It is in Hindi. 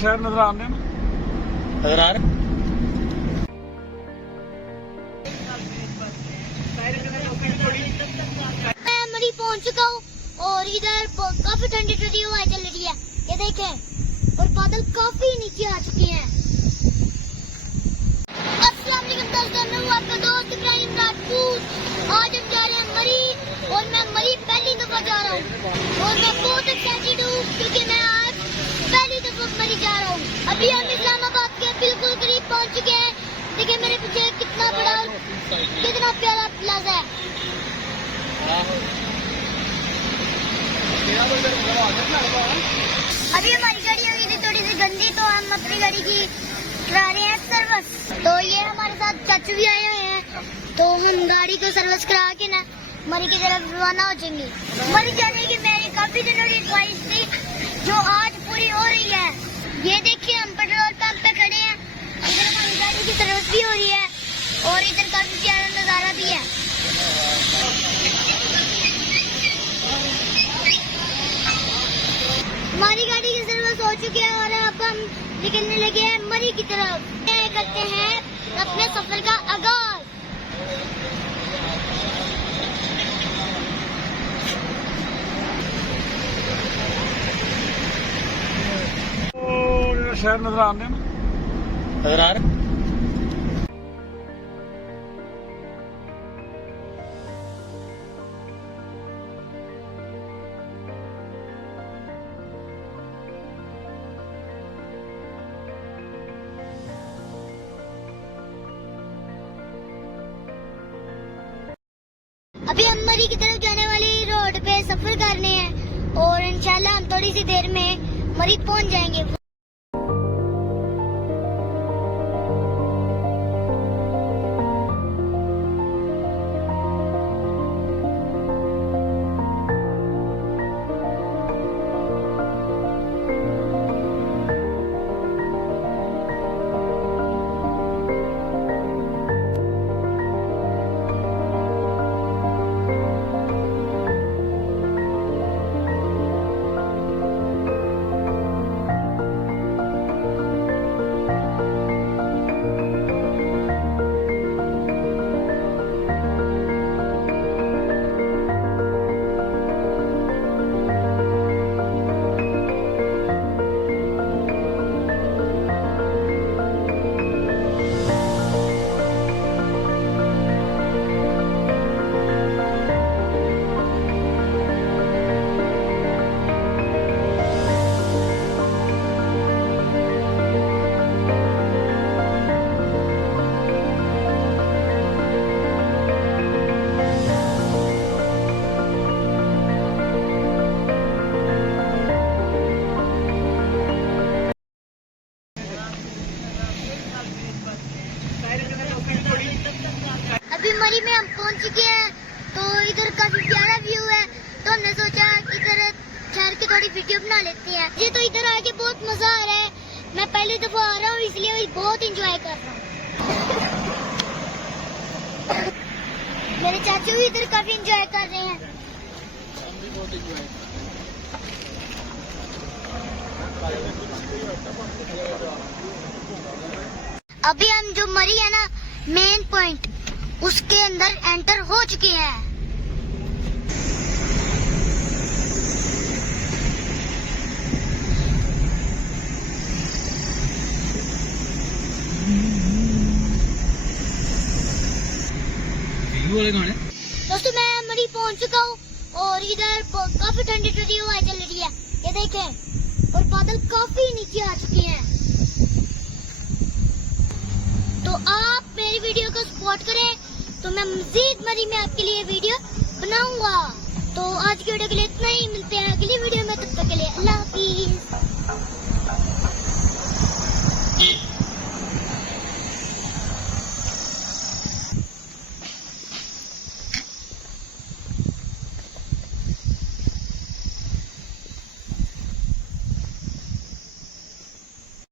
शहर नजर आने में नजर आ रहे। मैं मरी पहुंच चुका हूँ और इधर काफी ठंडी ठंडी हवा चल रही है, ये देखें, और बादल काफी नीचे आ चुके हैं। अस्सलाम वालेकुम दोस्तों, मैं हूँ आपका दोस्त इब्राहिम राजपूत। आज हम जा रहे हैं मरी और मैं मरी पहली दफा जा रहा हूँ और मैं बहुत एक्साइटेड हूँ क्योंकि मैं आज पहली दफा मरी जा रहा हूँ। अभी हम इस्लामाबाद के बिल्कुल करीब पहुँच चुके हैं। देखिए मेरे पीछे कितना बड़ा, कितना प्यारा प्लाजा है। अभी हमारी गाड़ी हुई थी थोड़ी सी गंदी, तो हम अपनी गाड़ी की करा रहे हैं सर्विस। तो ये हमारे साथ चाचू भी आए हुए हैं, तो हम गाड़ी को सर्विस करा के ना मरी की तरफ रवाना हो जाएंगे। मरी जाने की मेरी काफी दिनों की ख्वाहिश थी जो आज पूरी हो रही है। ये देखिए हम पेट्रोल पंप पे खड़े हैं, इधर हमारी गाड़ी की सर्विस भी हो रही है और इधर काफी प्यारा नजारा भी है। हमारी गाड़ी की सर्विस हो चुकी है और अब हम निकलने लगे हैं मरी की तरफ। करते हैं अपने सफर का आगाज। शहर नजर आने में नजर आ रहे। अभी हम मरी की तरफ जाने वाली रोड पे सफर करने हैं और इंशाल्लाह हम थोड़ी सी देर में मरी पहुंच जाएंगे। अभी मरी में हम पहुंच चुके हैं, तो इधर काफी प्यारा व्यू है, तो हमने सोचा इधर ठहर के थोड़ी वीडियो बना लेते हैं। ये तो इधर आके बहुत मजा आ रहा है, मैं पहली दफा आ रहा हूँ इसलिए बहुत एंजॉय कर रहा हूँ। मेरे चाचू भी इधर काफी एंजॉय कर रहे हैं। अभी हम जो मरी है ना मेन पॉइंट, उसके अंदर एंटर हो चुके हैं। दोस्तों मैं मरी पहुंच चुका हूँ और इधर काफी ठंडी ठंडी हवा चल रही है, ये देखें, और बादल काफी नीचे आ चुके हैं। तो आप मेरी वीडियो को सपोर्ट करें तो मैं मजीद मरी में आपके लिए वीडियो बनाऊंगा। तो आज की वीडियो के लिए इतना ही, मिलते हैं अगली वीडियो में, तब तक के लिए अल्लाह हाफिज।